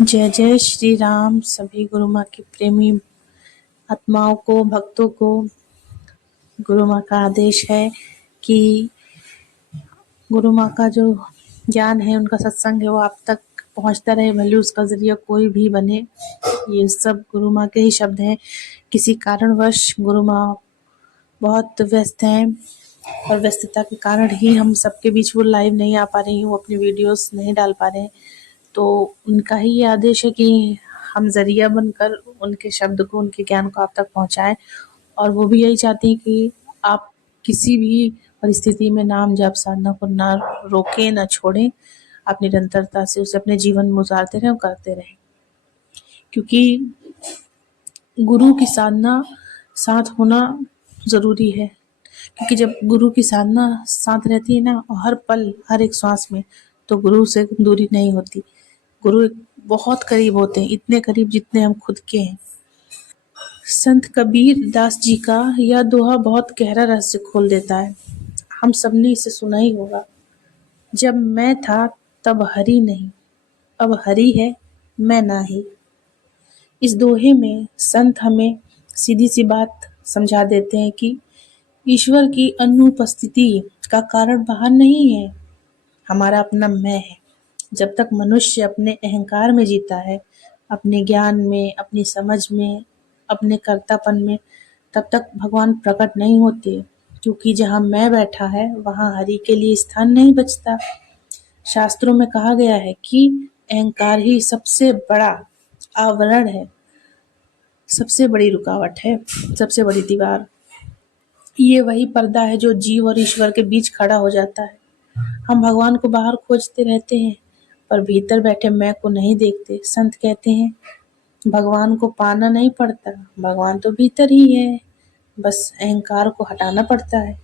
जय जय श्री राम। सभी गुरु माँ की प्रेमी आत्माओं को, भक्तों को गुरु माँ का आदेश है कि गुरु माँ का जो ज्ञान है, उनका सत्संग है, वो आप तक पहुँचता रहे, भले उसका जरिया कोई भी बने। ये सब गुरु माँ के ही शब्द हैं। किसी कारणवश गुरु माँ बहुत व्यस्त हैं और व्यस्तता के कारण ही हम सबके बीच वो लाइव नहीं आ पा रही हूँ, अपनी वीडियोस नहीं डाल पा रहे हैं। तो उनका ही ये आदेश है कि हम जरिया बनकर उनके शब्द को, उनके ज्ञान को आप तक पहुँचाएं। और वो भी यही चाहती हैं कि आप किसी भी परिस्थिति में नाम जप साधना को ना रोकें, ना छोड़ें। आप निरंतरता से उसे अपने जीवन में उतारते रहें और करते रहें, क्योंकि गुरु की साधना साथ होना ज़रूरी है। क्योंकि जब गुरु की साधना साथ रहती है ना, हर पल, हर एक श्वास में, तो गुरु से दूरी नहीं होती। गुरु बहुत करीब होते हैं, इतने करीब जितने हम खुद के हैं। संत कबीर दास जी का यह दोहा बहुत गहरा रहस्य खोल देता है। हम सबने इसे सुना ही होगा। जब मैं था तब हरि नहीं, अब हरि है मैं नाही। इस दोहे में संत हमें सीधी सी बात समझा देते हैं कि ईश्वर की अनुपस्थिति का कारण बाहर नहीं है, हमारा अपना मैं है। जब तक मनुष्य अपने अहंकार में जीता है, अपने ज्ञान में, अपनी समझ में, अपने कर्तापन में, तब तक भगवान प्रकट नहीं होते। क्योंकि जहाँ मैं बैठा है, वहाँ हरि के लिए स्थान नहीं बचता। शास्त्रों में कहा गया है कि अहंकार ही सबसे बड़ा आवरण है, सबसे बड़ी रुकावट है, सबसे बड़ी दीवार। ये वही पर्दा है जो जीव और ईश्वर के बीच खड़ा हो जाता है। हम भगवान को बाहर खोजते रहते हैं, पर भीतर बैठे मैं को नहीं देखते। संत कहते हैं भगवान को पाना नहीं पड़ता, भगवान तो भीतर ही है, बस अहंकार को हटाना पड़ता है।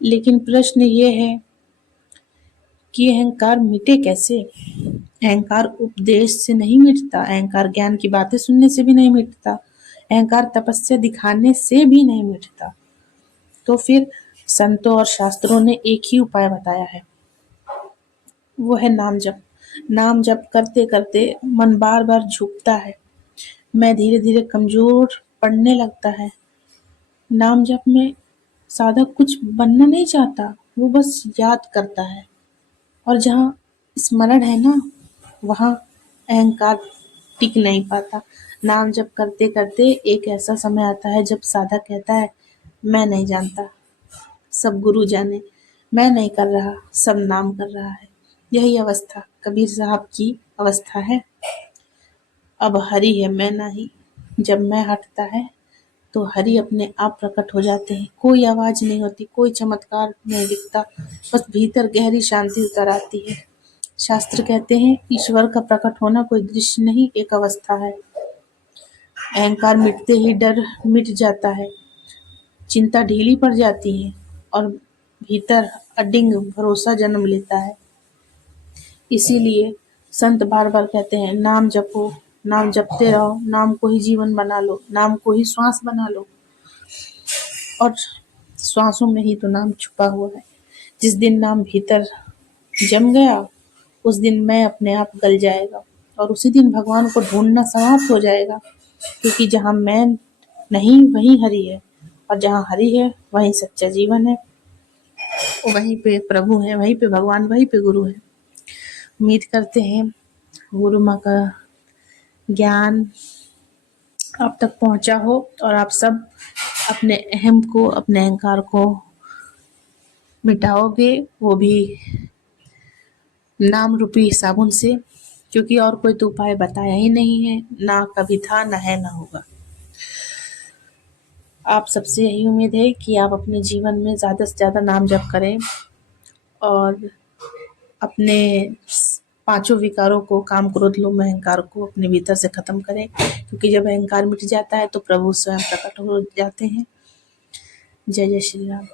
लेकिन प्रश्न ये है कि अहंकार मिटे कैसे? अहंकार उपदेश से नहीं मिटता, अहंकार ज्ञान की बातें सुनने से भी नहीं मिटता, अहंकार तपस्या दिखाने से भी नहीं मिटता। तो फिर संतों और शास्त्रों ने एक ही उपाय बताया है, वो है नाम जप। नाम जप करते करते मन बार बार झुकता है, मैं धीरे धीरे कमजोर पड़ने लगता है। नाम जप में साधक कुछ बनना नहीं चाहता, वो बस याद करता है। और जहाँ स्मरण है ना, वहाँ अहंकार टिक नहीं पाता। नाम जप करते करते एक ऐसा समय आता है जब साधक कहता है मैं नहीं जानता, सब गुरु जाने, मैं नहीं कर रहा, सब नाम कर रहा है। यही अवस्था कबीर साहब की अवस्था है। अब हरि है मैं नहीं। जब मैं हटता है तो हरि अपने आप प्रकट हो जाते हैं। कोई आवाज नहीं होती, कोई चमत्कार नहीं दिखता, बस भीतर गहरी शांति उतर आती है। शास्त्र कहते हैं ईश्वर का प्रकट होना कोई दृश्य नहीं, एक अवस्था है। अहंकार मिटते ही डर मिट जाता है, चिंता ढीली पड़ जाती है और भीतर अडिंग भरोसा जन्म लेता है। इसीलिए संत बार बार कहते हैं नाम जपो, नाम जपते रहो, नाम को ही जीवन बना लो, नाम को ही श्वास बना लो। और श्वासों में ही तो नाम छुपा हुआ है। जिस दिन नाम भीतर जम गया, उस दिन मैं अपने आप गल जाएगा और उसी दिन भगवान को ढूंढना समाप्त हो जाएगा। क्योंकि जहाँ मैं नहीं वहीं हरि है, और जहाँ हरि है वहीं सच्चा जीवन है, वहीं पे प्रभु है, वहीं पे भगवान, वहीं पे गुरु है। उम्मीद करते हैं गुरु माँ का ज्ञान आप तक पहुँचा हो और आप सब अपने अहम को, अपने अहंकार को मिटाओगे, वो भी नाम रूपी साबुन से। क्योंकि और कोई तो उपाय बताया ही नहीं है, ना कभी था, ना है, ना होगा। आप सबसे यही उम्मीद है कि आप अपने जीवन में ज़्यादा से ज़्यादा नाम जप करें और अपने पांचों विकारों को, काम क्रोध लोभ अहंकार को अपने भीतर से खत्म करें। क्योंकि जब अहंकार मिट जाता है तो प्रभु स्वयं प्रकट हो जाते हैं। जय जय श्री राम।